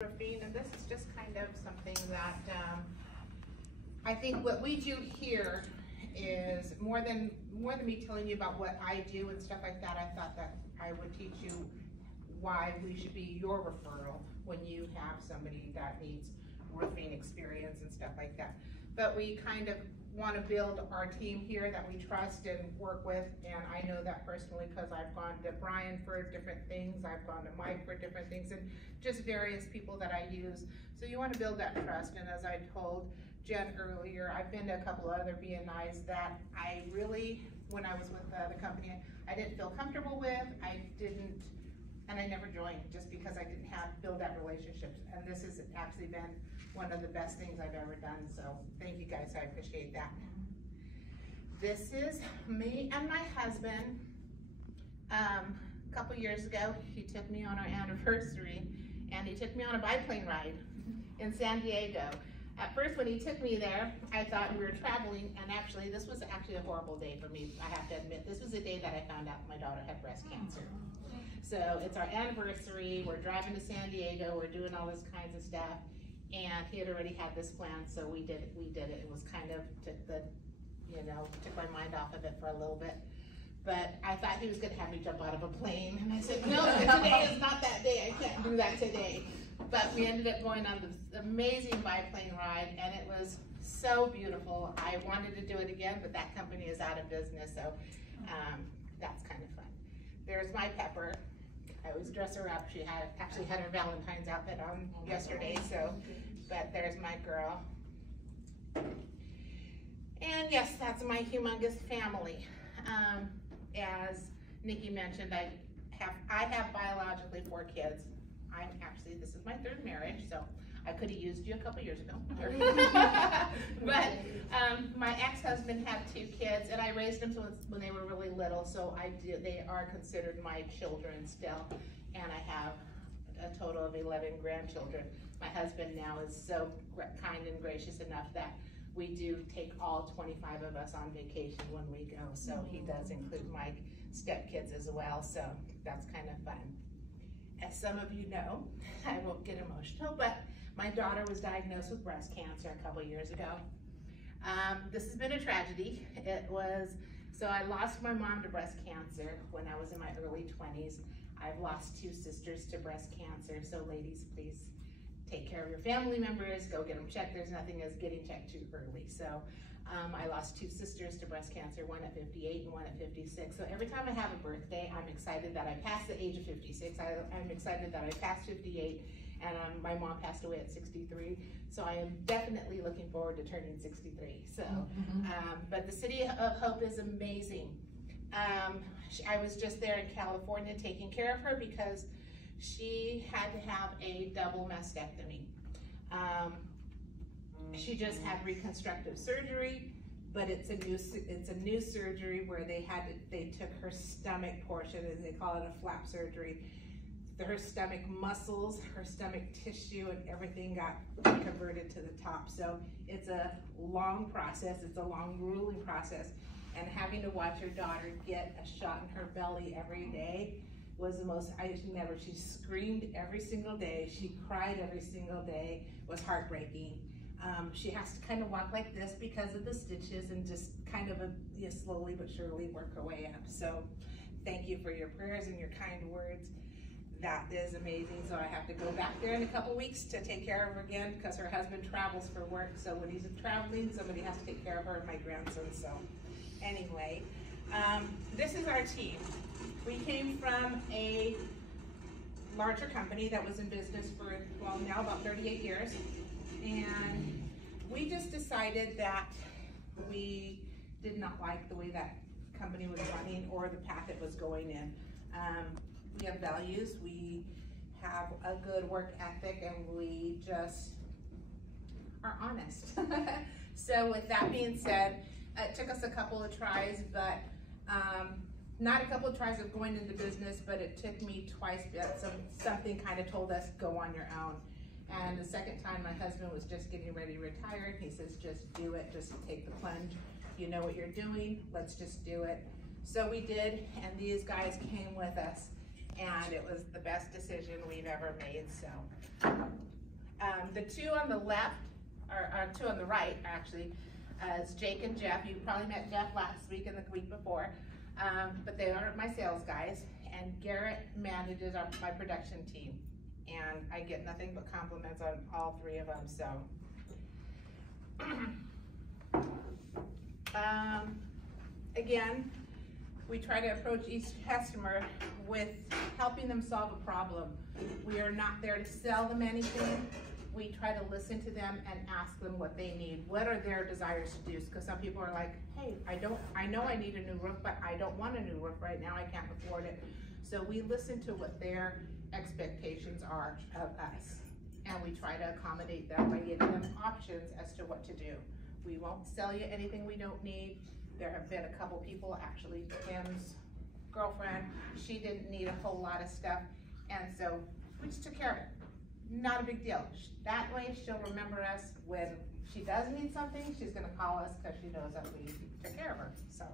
And this is just kind of something that I think what we do here is more than me telling you about what I do and stuff like that. I thought that I would teach you why we should be your referral when you have somebody that needs roofing experience and stuff like that. But we kind of want to build our team here that we trust and work with, and I know that personally because I've gone to Brian for different things, I've gone to Mike for different things, and just various people that I use. So you want to build that trust, and as I told Jen earlier, I've been to a couple other BNIs that I really, when I was with the company, I didn't feel comfortable with, and I never joined just because I didn't build that relationship. And this has actually been one of the best things I've ever done. So thank you guys, I appreciate that. This is me and my husband. A couple years ago, he took me on our anniversary and he took me on a biplane ride in San Diego. At first, when he took me there, I thought we were traveling, and actually, this was actually a horrible day for me, I have to admit. This was the day that I found out my daughter had breast cancer. So it's our anniversary, we're driving to San Diego, we're doing all this kinds of stuff, and he had already had this plan, so we did it. It was kind of, took my mind off of it for a little bit. But I thought he was gonna have me jump out of a plane, and I said, no, today is not that day, I can't do that today. But we ended up going on this amazing biplane ride, and it was so beautiful. I wanted to do it again, but that company is out of business, so that's kind of fun. There's my Pepper. I always dress her up. She actually had her Valentine's outfit on yesterday, so, but there's my girl. And yes, that's my humongous family. As Nikki mentioned, I have biologically 4 kids. This is my 3rd marriage, so I could have used you a couple years ago. But my ex-husband had 2 kids, and I raised them when they were really little, so they are considered my children still, and I have a total of 11 grandchildren. My husband now is so kind and gracious enough that we do take all 25 of us on vacation when we go, so he does include my stepkids as well, so that's kind of fun. As some of you know, I won't get emotional, but my daughter was diagnosed with breast cancer a couple years ago. This has been a tragedy. So I lost my mom to breast cancer when I was in my early 20s. I've lost 2 sisters to breast cancer, so ladies, please take care of your family members, go get them checked. There's nothing as getting checked too early. So I lost 2 sisters to breast cancer, one at 58 and one at 56. So every time I have a birthday, I'm excited that I passed the age of 56. I'm excited that I passed 58, and my mom passed away at 63. So I am definitely looking forward to turning 63. So, but the City of Hope is amazing. I was just there in California taking care of her because she had to have a double mastectomy. She just had reconstructive surgery, but it's a new surgery where they took her stomach portion, as they call it, a flap surgery. Her stomach muscles, her stomach tissue, and everything got converted to the top. So it's a long process. It's a long, grueling process. And having to watch her daughter get a shot in her belly every day was the most, she screamed every single day. She cried every single day. It was heartbreaking. She has to kind of walk like this because of the stitches and just kind of slowly but surely work her way up. So thank you for your prayers and your kind words. That is amazing. So I have to go back there in a couple weeks to take care of her again because her husband travels for work. So when he's traveling, somebody has to take care of her and my grandson. So anyway, this is our team. We came from a larger company that was in business for, well, now about 38 years. And we just decided that we did not like the way that company was running or the path it was going in. We have values, we have a good work ethic, and we just are honest. So with that being said, it took us a couple of tries, but not a couple of tries of going into business, but it took me twice, but something kind of told us, go on your own. And the second time, my husband was just getting ready to retire. He says, just do it, just take the plunge. You know what you're doing, let's just do it. So we did, and these guys came with us, and it was the best decision we've ever made, so. The two on the left, or two on the right, actually, is Jake and Jeff. You probably met Jeff last week and the week before, but they aren't my sales guys. And Garrett manages my production team. And I get nothing but compliments on all three of them, so. Again, we try to approach each customer with helping them solve a problem. We are not there to sell them anything. We try to listen to them and ask them what they need. What are their desires to do? Because some people are like, hey, I know I need a new roof, but I don't want a new roof right now. I can't afford it. So we listen to what their expectations are of us. And we try to accommodate them by giving them options as to what to do. We won't sell you anything we don't need. There have been a couple people, actually Tim's girlfriend, she didn't need a whole lot of stuff. And so we just took care of it. Not a big deal. That way she'll remember us when she does need something, she's gonna call us because she knows that we took care of her, so.